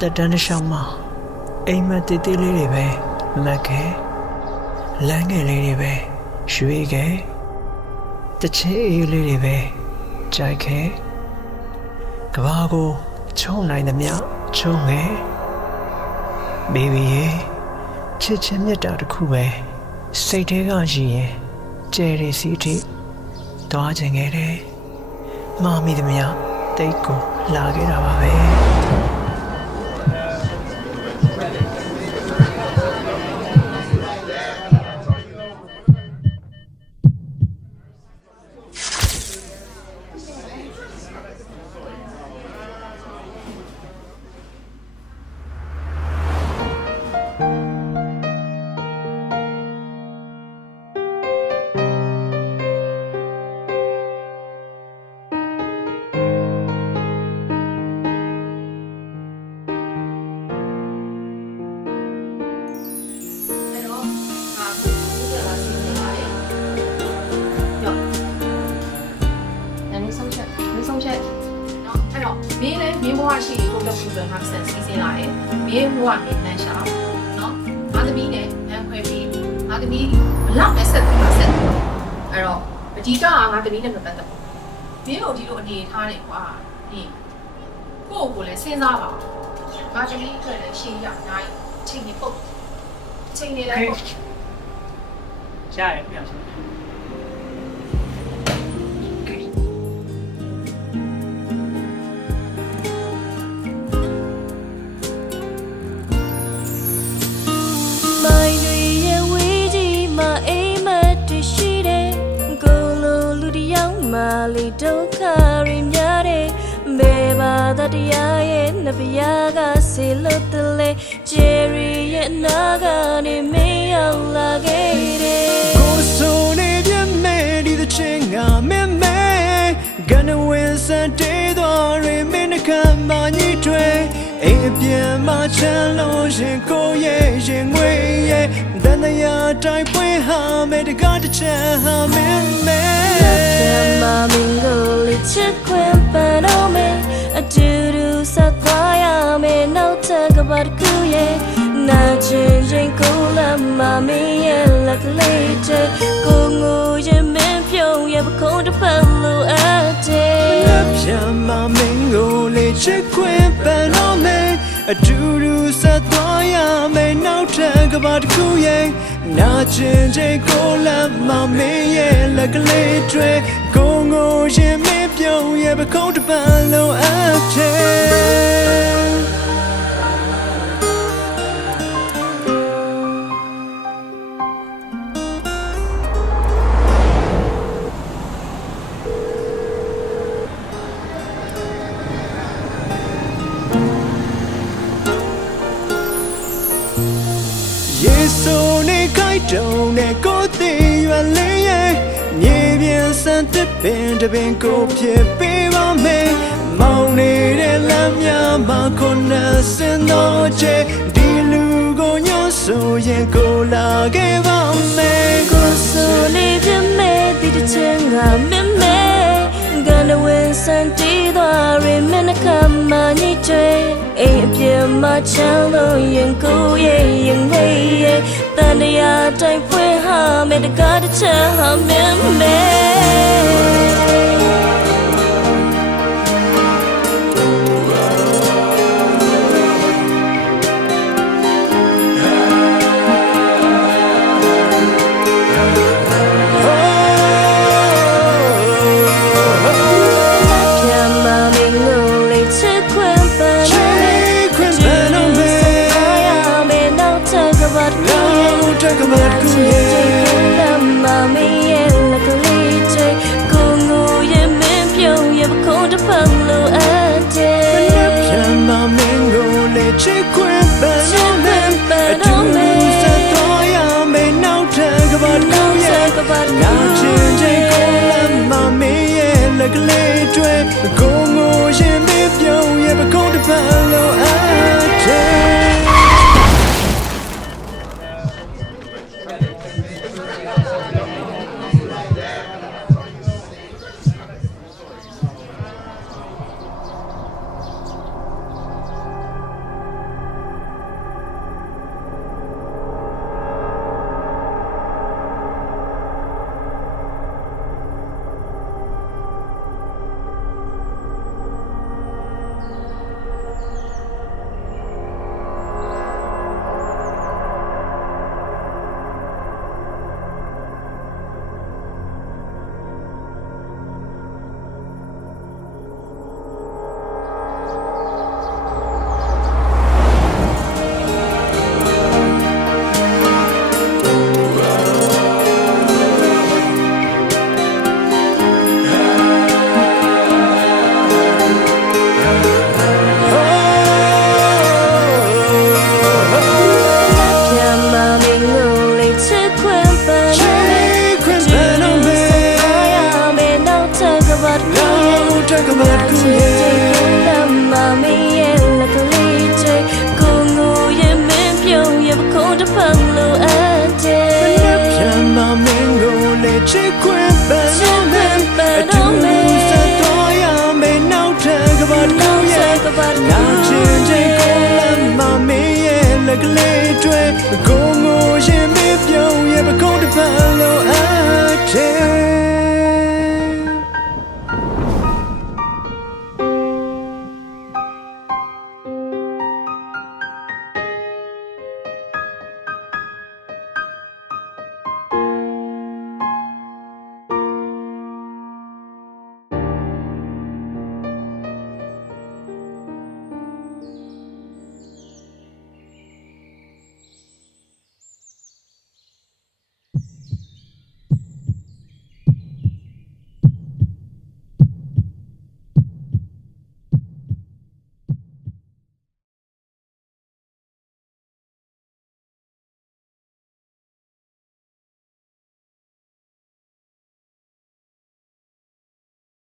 တက်တန်းတစ်လျှောက်မှာအိမ်မက်တေးသေးလေးတွေပဲမက်ခဲလမ်းငယ်လေးတွေပဲရွှေခဲတချင်းအေးလေးတွေပဲကြိုက်ခဲကဘာကိုချုံနိုင်သမျှချုံငယ်ဘေဘီရဲ့ချစ်ချင်းမြတ်တာတစ်ခုပဲစိတ်ထဲကရှိရင်ကျဲရီစီထိသွားခြင်းခဲ့တယ်မာမီသမျှတိတ်ကိုလာခဲ့တာပါပဲမင်းလည်းမင်းဘဝရှိတိုးတက်မှုတွေမှာဆက်စီစဉ်လာတယ်။မင်းဘဝနဲ့နှမ်းရှာနော်။ငါသမီးနဲ့နှမ်းခွဲပြီးငါသမီးဘလောက်နဲ့ဆက်ပြီးမှဆက်ပြီးတော့အဲ့တော့အဓိကငါသမီးနဲ့မပတ်သက်ဘူး။မင်းတို့ဒီလိုအနေထားနေကွာ။ဒီကိုယ့်ကိုလည်းစဉ်းစားပါ။ငါသမီးအတွက်လည်းရှင်းရအများကြီးချိန်နေပုတ်ချိန်နေလိုက်ပုတ် ရှားရပြန်ဆုံးလီဒုက္ခရင်းများတဲ့မေဘာတတရားရဲ့နဘယာကဆေလို့တလေဂျယ်ရီရဲ့နာကနေမင်းရောက်လာခဲ့တယ်ကိုဆိုနေပြမဲဒီတဲ့ချင်းငါမဲမဲကနေဝင်စတဲ့တော်ရမင်းကမကြီးတွေအိမ်ပြန်မချမ်းလို့ရင်ကိုရဲ့ရင်ငွေရဲ့တန်တရားတိုင်းပွင့်ဟာမဲတကားတစ်ချက်ဟာမဲမဲမမင်းကိုလေချစ်ခွင့်ပန်တော့မယ်အတူတူဆက်သွားရမယ်နောက်ထပ်ကဘာတစ်ခုရဲ့နာချင်ရင်ကိုလာမမင်းရဲ့လက်ကလေးတဲ့ကိုငိုရင်မင်းပြုံးရဲ့ပခုံးတစ်ဖက်လိုအပ်တယ်ပြန်မမင်းကိုလေချစ်ခွင့်ပန်တော့မယ်အတူတူဆက်သွားရမယ်နောက်ထပ်ကဘာတစ်ခုရဲ့နာချင်တဲ့ကိုလာမမင်းရဲ့လက်ကလေးတွေကိုငိုရင်မင်းပြုံးရဲ့ပခုံးတစ်ဖက်လိုအပ်တယ်ယေဆိုနေခိုက်တုံနဲ့ကိုသိရွယ်လေးရဲ့မြေပြင်စံတစ်ပင်တပင်ကိုဖြစ်ပေးပါမယ်မောင်နေတဲ့လမ်းများမှာခုနစင်တော့ချေဒီလူကိုညှို့ဆိုရင်ကိုလာခဲ့ပါမယ်ကိုဆိုလေးပြမဲဒီတချင်ကမမဲကနေဝင်စံတီးသွားရမင်းကမကြီးတွေအိမ်အပြမချမ်းလို့ရင်ကိုရဲ့ရင်ဝေးရဲ့တန်တရားတိုင်းဖွင့်ဟာမဲတကားတစ်ချက်ဟာမဲမဲကမတ်ကူရဲ့မမရဲ့လက်ကလေးတဲ့ကိုငိုရဲ့မင်းပြုံးရဲ့ပခုံးတစ်ဖက်လိုအပ်တယ်ပြန်မမင်းကိုလေချစ်ခွင့်ပန်လို့မယ်အတူဆက်သွားရမယ်နောက်ထပ်ကဘာလို့ရဲ့နာချင်တဲ့ကိုလာမမင်းရဲ့လက်ကလေးတွေကိုငိုရင်မင်းပြုံးရဲ့ပခုံးတစ်ဖက်လိုအပ်တယ် ကဘာ